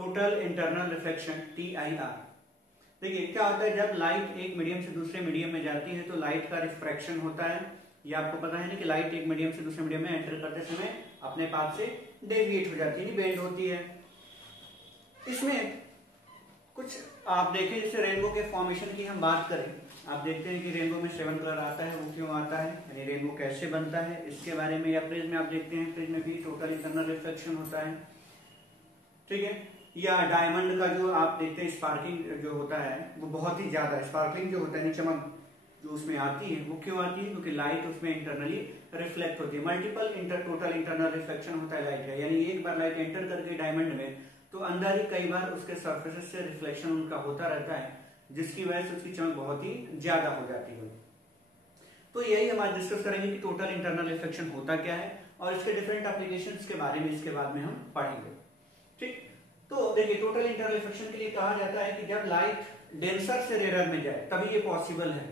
Total internal reflection TIR। देखिए क्या होता है, जब लाइट एक मीडियम से दूसरे मीडियम में जाती है तो लाइट का रिफ्रैक्शन होता है। ये आपको पता है ना कि लाइट एक मीडियम से दूसरे मीडियम में एंटर करते समय अपने पाथ से डेविएट हो जाती है, बेंड होती है। इसमें कुछ आप देखें, जैसे रेनबो के फॉर्मेशन की हम बात करें, आप देखते हैं कि रेनबो में 7 कलर आता है, वो क्यों आता है, यानी रेनबो कैसे बनता है इसके बारे में। या प्रिज्म में आप देखते हैं, प्रिज्म में भी टोटल इंटरनल रिफ्लेक्शन होता है, ठीक है। या डायमंड का जो आप देखते हैं स्पार्किंग जो होता है वो बहुत ही ज्यादा, स्पार्कलिंग जो होता है, चमक जो उसमें आती है वो क्यों आती है, क्योंकि लाइट उसमें इंटरनली रिफ्लेक्ट होती है। मल्टीपल टोटल इंटरनल रिफ्लेक्शन होता है लाइट का, यानी एक बार लाइट एंटर करके डायमंड में तो अंदर ही कई बार उसके सरफेसेस से रिफ्लेक्शन उनका होता रहता है, जिसकी वजह से उसकी चमक बहुत ही ज्यादा हो जाती है। तो यही हम आज डिस्कस करेंगे कि टोटल इंटरनल रिफ्लेक्शन होता क्या है और इसके डिफरेंट एप्लीकेशंस के बारे में इसके बाद में हम पढ़ेंगे, ठीक। तो देखिए टोटल इंटरनल रिफ्लेक्शन के लिए कहा जाता है कि जब लाइट डेंसर से रेयर में जाए तभी ये पॉसिबल है।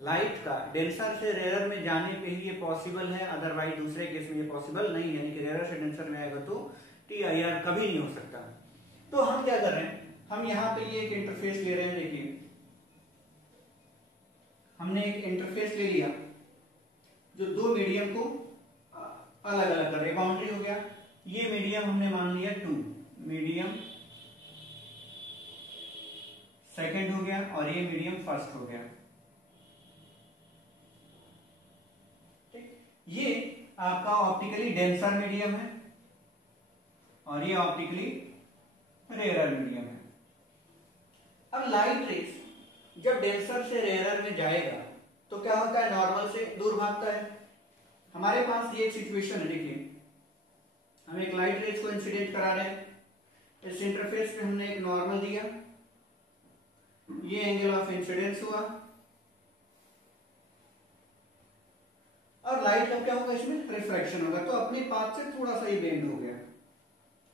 लाइट का डेंसर से रेयर में जाने पे ही ये पॉसिबल है, अदरवाइज दूसरे केस में ये पॉसिबल नहीं है, यानी कि रेयर से डेंसर में आएगा तो TIR कभी नहीं हो सकता। तो हम क्या कर रहे हैं, हम यहाँ पे ये एक इंटरफेस ले रहे हैं। देखिए हमने एक इंटरफेस ले लिया जो दो मीडियम को अलग अलग कर रहे हैं, बाउंड्री हो गया। ये मीडियम हमने मान लिया 2, मीडियम सेकंड हो गया और ये मीडियम फर्स्ट हो गया, ठीक। ये आपका ऑप्टिकली डेंसर मीडियम है और ये ऑप्टिकली रेयर मीडियम है। अब लाइट रेस जब डेंसर से रेयर में जाएगा तो क्या होता है, नॉर्मल से दूर भागता है। हमारे पास ये एक सिचुएशन है, देखिए हम एक लाइट रेस को इंसिडेंट करा रहे हैं, इस इंटरफेस पे हमने एक नॉर्मल दिया, ये एंगल ऑफ इंसिडेंस हुआ और लाइट का क्या होगा, इसमें रिफ्रैक्शन होगा, तो अपने पाथ से थोड़ा सा ये बेंड हो गया,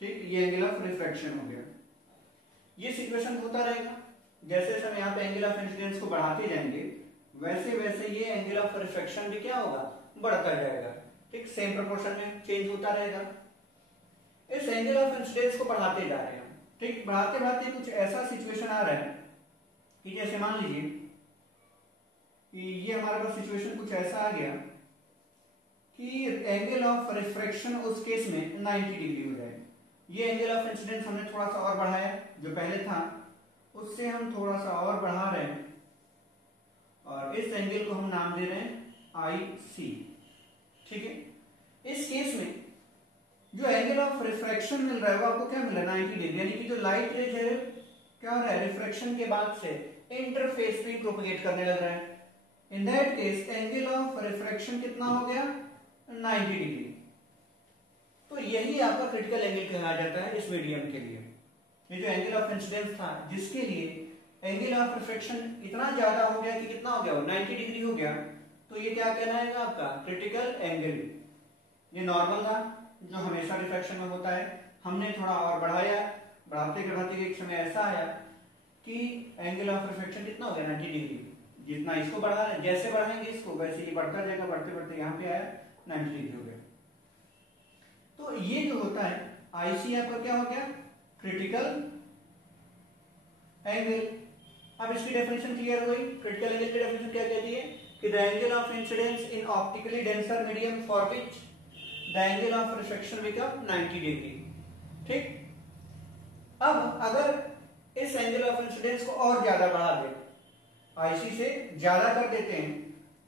ठीक। ये एंगल ऑफ रिफ्रैक्शन हो गया। ये सिचुएशन होता रहेगा, जैसे हम यहाँ पे एंगल ऑफ इंसिडेंस को बढ़ाते जाएंगे वैसे वैसे ये एंगल ऑफ रिफ्रैक्शन भी क्या होगा, बढ़ता जाएगा, ठीक। सेम प्रोपोर्शन में चेंज होता रहेगा। इस एंगल ऑफ इंसिडेंस को बढ़ाते जा रहे हैं, ठीक। बढ़ाते बढ़ाते कुछ ऐसा सिचुएशन आ रहा है कि जैसे मान लीजिए कि ये हमारे पास सिचुएशन कुछ ऐसा आ गया कि एंगल ऑफ रिफ्रैक्शन उस केस में 90 डिग्री हो जाए। ये एंगल ऑफ इंसिडेंस हमने थोड़ा सा और बढ़ाया, जो पहले था उससे हम थोड़ा सा और बढ़ा रहे हैं और इस एंगल को हम नाम दे रहे हैं IC, ठीक है। इस केस में जो एंगल ऑफ रिफ्रैक्शन मिल रहा है वो आपको क्या मिल रहा है, 90 डिग्री, यानी कि जो लाइट रेज है क्या हो रहा है, रिफ्रैक्शन के बाद से इंटरफेस पे प्रोपेगेट करने लग रहा है। In that case angle of refraction कितना हो गया, 90 डिग्री। तो यही आपका क्रिटिकल एंगल कहा जाता है इस मीडियम के लिए। ये जो एंगल ऑफ इंसिडेंस था जिसके लिए एंगल ऑफ रिफ्रैक्शन इतना ज्यादा हो गया कि कितना हो गया, वो 90 डिग्री हो गया, तो ये क्या कहलाएगा आपका क्रिटिकल एंगल। ये नॉर्मल था जो हमेशा रिफ्रैक्शन में होता है, हमने थोड़ा और बढ़ाया, बढ़ाते बढ़ाते एक समय ऐसा आया कि एंगल ऑफ रिफ्रैक्शन कितना हो गया, 90 डिग्री। जितना इसको बढ़ा रहे, जैसे बढ़ाएंगे इसको वैसे ये बढ़ता जाएगा, बढ़ते बढ़ते यहाँ पे आया 90 डिग्री हो गया। तो ये जो होता है IC आपका क्या हो गया, क्रिटिकल एंगल। अब इसकी डेफिनेशन क्लियर हो गई। क्रिटिकल एंगल की डेफिनेशन क्या कहती है कि the angle of incidence in optically denser medium for which the angle of refraction become 90 degree, ठीक। अब अगर इस एंगल ऑफ इंसिडेंस को और ज्यादा बढ़ा दे, IC से ज्यादा कर देते हैं,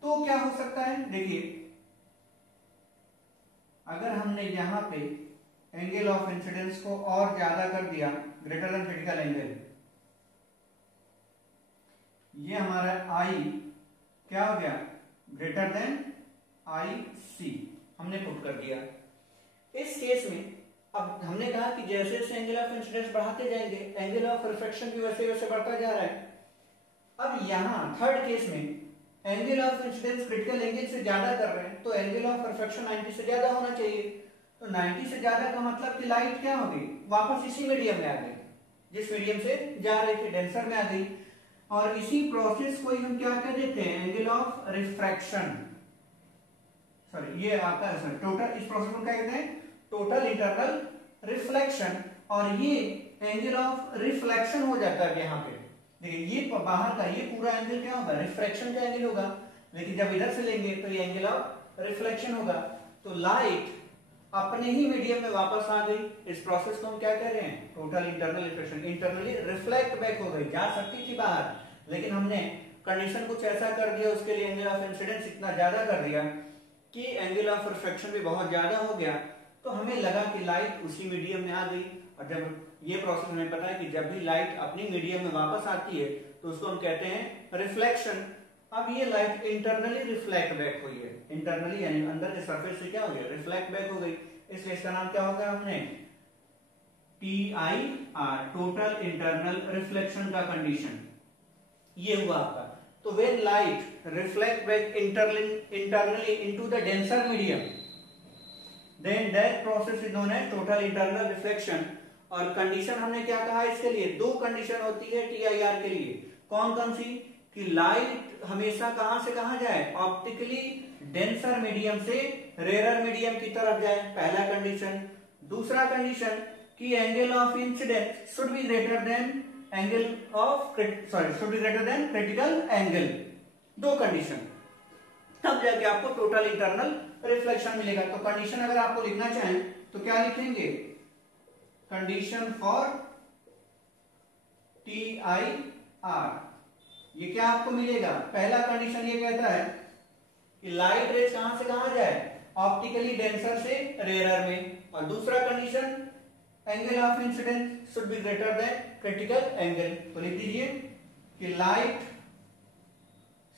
तो क्या हो सकता है, देखिए अगर हमने यहां पे एंगल ऑफ इंसिडेंस को और ज्यादा कर दिया, ग्रेटर देन क्रिटिकल एंगल, ये हमारा I क्या हो गया, ग्रेटर देन IC हमने पुट कर दिया। इस केस में अब हमने कहा कि जैसे जैसे एंगल ऑफ इंसिडेंस बढ़ाते जाएंगे एंगल ऑफ रिफ्रैक्शन भी वैसे वैसे बढ़ता जा रहा है। अब यहां थर्ड केस में angle of incidence critical angle से ज्यादा कर रहे हैं तो एंगल ऑफ रिफ्रैक्शन 90 से ज्यादा होना चाहिए। तो 90 से ज्यादा का मतलब कि लाइट क्या होगी, वापस इसी मीडियम में आ गई, जिस मीडियम से जा रही थी डेंसर में आ गई, और इसी प्रोसेस को हम क्या कह देते हैं, एंगल ऑफ रिफ्रैक्शन। सॉरी ये आपका टोटल, इस प्रोसेस को क्या कहते हैं, टोटल इंटरनल रिफ्लेक्शन। और ये एंगल ऑफ रिफ्लेक्शन हो जाता है यहाँ पे। देखिए ये बाहर का ये पूरा एंगल क्या होगा, रिफ्रैक्शन का एंगल होगा, लेकिन जब इधर से लेंगे तो ये एंगल ऑफ रिफ्लेक्शन होगा। तो लाइट अपने ही मीडियम में वापस आ गई। इस प्रोसेस को हम क्या कह रहे हैं, total internal reflection. Internally reflect back हो गई, जा सकती थी बाहर, लेकिन हमने कंडीशन कुछ ऐसा कर दिया, उसके लिए एंगल ऑफ इंसिडेंस इतना ज्यादा कर दिया कि एंगल ऑफ रिफ्लेक्शन भी बहुत ज्यादा हो गया। तो हमें लगा कि लाइट उसी मीडियम में आ गई। और जब ये प्रोसेस हमें पता है कि जब भी लाइट अपनी मीडियम में वापस आती है तो उसको हम कहते हैं रिफ्लेक्शन। अब ये लाइट इंटरनली रिफ्लेक्ट बैक हुई है, इंटरनली यानी अंदर के सरफेस से क्या हो गया, रिफ्लेक्ट बैक हो गई। इसलिए इसका नाम क्या होगा, हमने TIR, टोटल इंटरनल रिफ्लेक्शन का कंडीशन ये हुआ आपका। तो when light reflect back internally into the denser medium, then that process is known as total internal reflection। और कंडीशन हमने क्या कहा इसके लिए, दो कंडीशन होती है TIR के लिए। कौन कौन सी, कि लाइट हमेशा कहां से कहां जाए, ऑप्टिकली डेंसर मीडियम से रेयर मीडियम की तरफ जाए, पहला कंडीशन। दूसरा कंडीशन कि angle of incidence should be greater than angle of should be greater than critical angle. दो कंडीशन, तब जाके आपको टोटल इंटरनल रिफ्लेक्शन मिलेगा। तो कंडीशन अगर आपको लिखना चाहें तो क्या लिखेंगे, कंडीशन फॉर TIR। ये क्या आपको मिलेगा, पहला कंडीशन ये कहता है कि लाइट रेज कहां से कहां जाए, ऑप्टिकली डेंसर से रेयरर में। और दूसरा condition angle of incidence should be greater than critical angle. तो लिख दीजिए कि light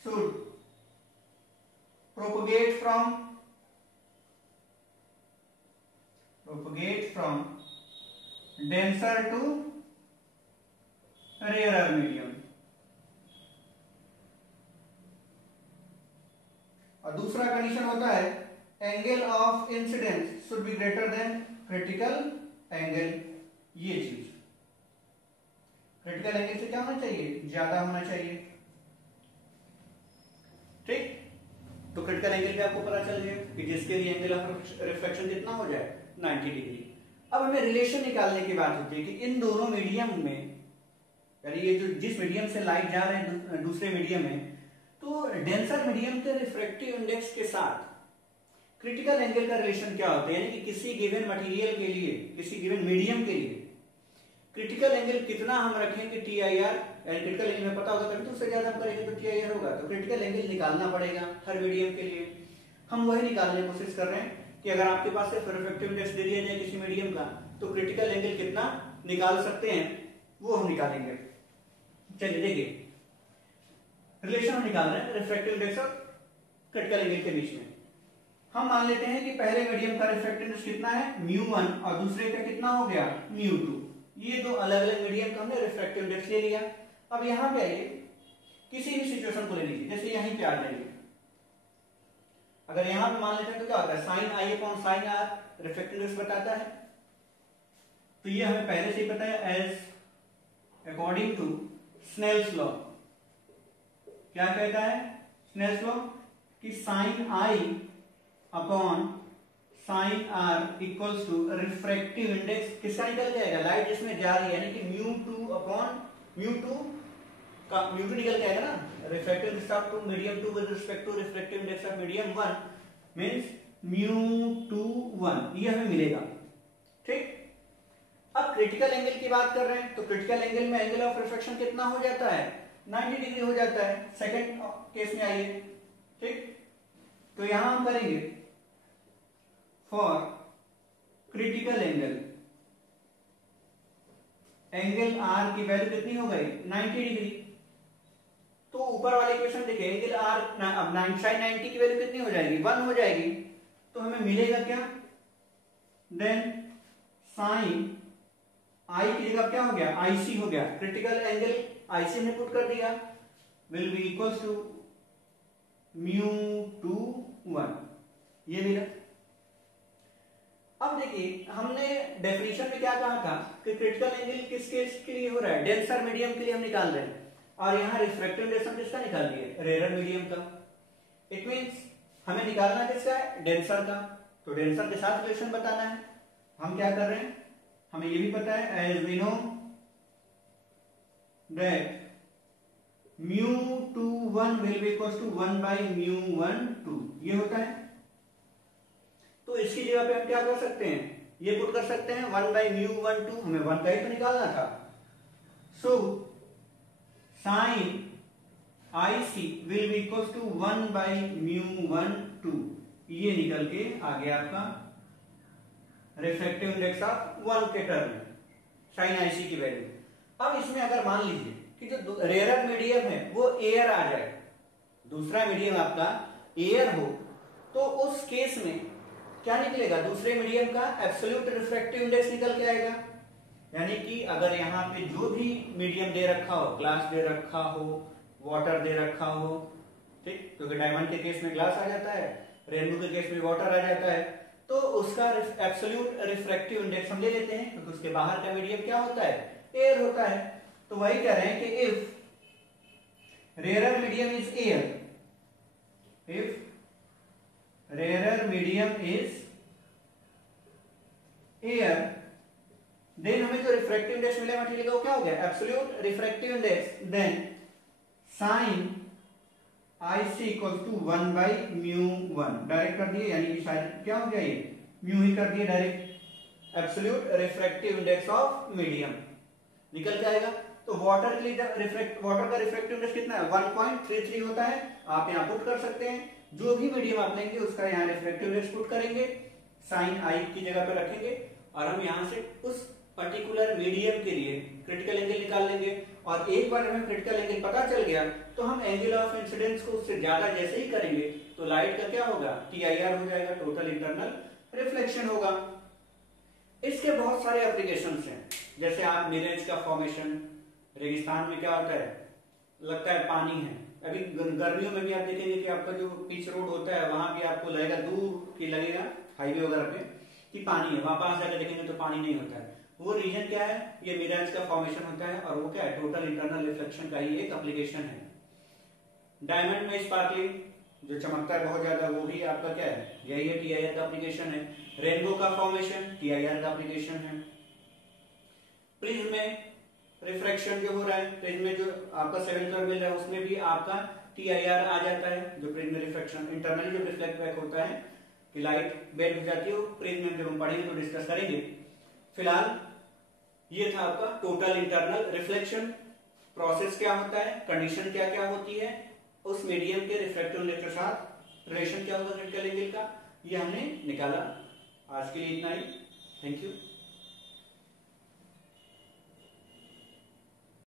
should propagate from denser to rarer medium। और दूसरा कंडीशन होता है angle of incidence should be greater than critical angle. ये चीज क्रिटिकल एंगल से क्या होना चाहिए, ज्यादा होना चाहिए। ठीक, तो क्रिटिकल एंगल पे आपको पता चल गया कि जिसके लिए एंगल ऑफ रिफ्लेक्शन कितना हो जाए, 90 डिग्री। अब हमें रिलेशन निकालने की बात होती है कि इन दोनों मीडियम में, यानी ये जो जिस मीडियम से लाइट जा रहे हैं दूसरे मीडियम में, तो डेंसर मीडियम के रिफ्रैक्टिव इंडेक्स के साथ क्रिटिकल एंगल का रिलेशन क्या होता है, यानी कि किसी गिवन मटेरियल के लिए, किसी गिवन मीडियम के लिए क्रिटिकल एंगल कितना हम रखेंगे TIR, क्रिटिकल एंगल में पता होगा तभी तो उससे ज्यादा हम करेंगे तो TIR होगा। तो क्रिटिकल एंगल निकालना पड़ेगा हर मीडियम के लिए। हम वही निकालने की कोशिश कर रहे हैं कि अगर आपके पास सिर्फ रिफ्रैक्टिव इंडेक्स दे दिया जाए किसी मीडियम का, तो क्रिटिकल एंगल कितना निकाल सकते हैं वो हम निकालेंगे। चलिए देखिए, रिलेशन हम निकाल रहे हैं रिफ्रैक्टिव इंडेक्स और क्रिटिकल एंगल के बीच में। हम मान लेते हैं कि पहले मीडियम का रिफ्रैक्टिव इंडेक्स कितना है, μ1, और दूसरे का कितना हो गया, μ2। ये दो अलग अलग मीडियम का हमने रिफ्रैक्टिव इंडेक्स ले लिया। अब यहां पे आइए, किसी भी सिचुएशन को ले लीजिए, जैसे यहीं पे आ जाइए। अगर यहां पे मान लेते हैं तो क्या होता है, sine i upon sine r refractive index बताता है। तो ये हमें पहले से ही पता है, as according to Snell's law. क्या कहता है स्नेल्स लॉ, कि sine i upon sine r equals to refractive index किसका निकल जाएगा, लाइट जिसमें जा रही है, यानी कि μ2 अपॉन μ2 का μ2 निकल जाएगा ना, refractive index of two medium 2 with respect to refractive index of medium 1 means μ21, ये हमें मिलेगा। ठीक, अब क्रिटिकल एंगल की बात कर रहे हैं, तो क्रिटिकल एंगल में एंगल ऑफ रिफ्रैक्शन कितना हो जाता है, 90 डिग्री हो जाता है। सेकंड केस में आइए। ठीक, तो यहां हम करेंगे for critical angle, angle r की वैल्यू कितनी हो गई, 90 डिग्री। तो ऊपर वाले इक्वेशन देखिए, एंगल आर अब 90 की वैल्यू कितनी हो जाएगी, 1 हो जाएगी। तो हमें मिलेगा क्या, देन साइन आई की जगह क्या हो गया, आईसी हो गया, क्रिटिकल एंगल आईसी ने पुट कर दिया, विल बी इक्वल्स टू μ21, ये मिला। अब देखिए, हमने डेफिनेशन में क्या कहा था कि क्रिटिकल एंगल किस केस के लिए हो रहा है, डेंसर मीडियम के लिए हम निकाल रहे हैं, और यहाँ रिफ्रैक्टिव इंडेक्स हम किसका निकाल दिए, रेयर मीडियम का। इट मींस हमें निकालना किसका है, डेंसर का। तो डेंसर के साथ रिलेशन बताना है। हम क्या कर रहे हैं, हमें ये भी पता है as we know that μ21 will be equal to 1 by μ12, ये होता है। तो इसकी जगह पे हम क्या कर सकते हैं, ये पुट कर सकते हैं 1 बाई μ12, हमें 1 का ही तो निकालना था। So sine IC will be equal to 1 by μ12, ये निकल के आ गया आपका रिफ्रैक्टिव इंडेक्स ऑफ 1 के टर्म में साइन IC की वैल्यू। अब इसमें अगर मान लीजिए कि जो रेयर मीडियम है वो एयर आ जाए, दूसरा मीडियम आपका एयर हो, तो उस केस में क्या निकलेगा, दूसरे मीडियम का एब्सोल्यूट रिफ्रैक्टिव इंडेक्स निकल के आएगा। यानी कि अगर यहाँ पे जो भी मीडियम दे रखा हो, ग्लास दे रखा हो, वाटर दे रखा हो, ठीक, क्योंकि डायमंड के केस में ग्लास आ जाता है, रेनबो के केस में वाटर आ जाता है, तो उसका एब्सोल्यूट रिफ्रैक्टिव इंडेक्स हम ले लेते हैं, क्योंकि उसके बाहर का मीडियम क्या होता है, एयर होता है। तो वही कह रहे हैं कि if rare medium is air, if rare medium is air, then हमें जो रिफ्रैक्टिव इंडेक्स मिलेगा वो क्या हो गया, absolute refractive index, then sine IC equal to 1 by μ1 direct कर दिए, यानी कि शायद क्या हो गया, ये म्यू ही कर दिए direct, absolute refractive index of medium निकल जाएगा। तो वाटर के लिए वाटर का रिफ्रैक्टिव इंडेक्स कितना है, 1.33 होता है। आप यहाँ पुट कर सकते हैं, जो भी मीडियम आप लेंगे उसका यहाँ रिफ्रैक्टिव इंडेक्स पुट करेंगे, साइन I की जगह पे रखेंगे, और हम यहाँ से उस पर्टिकुलर मीडियम के लिए क्रिटिकल एंगल निकाल लेंगे। और एक बार हमें क्रिटिकल एंगल पता चल गया तो हम एंगल ऑफ इंसिडेंस को उससे ज्यादा जैसे ही करेंगे तो लाइट का क्या होगा, TIR हो जाएगा, टोटल इंटरनल रिफ्लेक्शन होगा। इसके बहुत सारे एप्लीकेशंस हैं, जैसे आप मिरर्स का फॉर्मेशन, रेगिस्तान में क्या होता है, लगता है पानी है, अभी गर्मियों में भी आप देखेंगे कि आपका जो पिच रोड होता है वहां भी आपको लगेगा, दूर की लगेगा हाईवे वगैरह पे कि पानी है, वहां पास जाकर देखेंगे तो पानी नहीं होता है। वो रीजन क्या है, ये मिरर्स का फॉर्मेशन होता है, और वो क्या है, टोटल इंटरनल रिफ्लेक्शन का ही एक एप्लीकेशन है। डायमंड में स्पार्कलिंग जो चमकता है बहुत ज्यादा, वो भी आपका क्या है, यही है, TIR का एप्लीकेशन है। रेनबो का फॉर्मेशन TIR का एप्लीकेशन है। प्रिज्म में रिफ्रैक्शन जो हो रहा है, प्रिज्म में जो आपका 7 कलर मिल रहा है उसमें भी आपका TIR आ जाता है, जो प्रिज्म में रिफ्रैक्शन इंटरनली जो रिफ्लेक्ट बैक होता है कि लाइट बेंड हो जाती है, वो प्रिज्म में जब हम पढ़ेंगे तो डिस्कस करेंगे। फिलहाल ये था आपका टोटल इंटरनल रिफ्लेक्शन, प्रोसेस क्या होता है, कंडीशन क्या क्या होती है, उस मीडियम के रिफ्रैक्टिव इंडेक्स के साथ रिलेशन क्या होगा क्रिटिकल एंगल का, ये हमने निकाला। आज के लिए इतना ही, थैंक यू।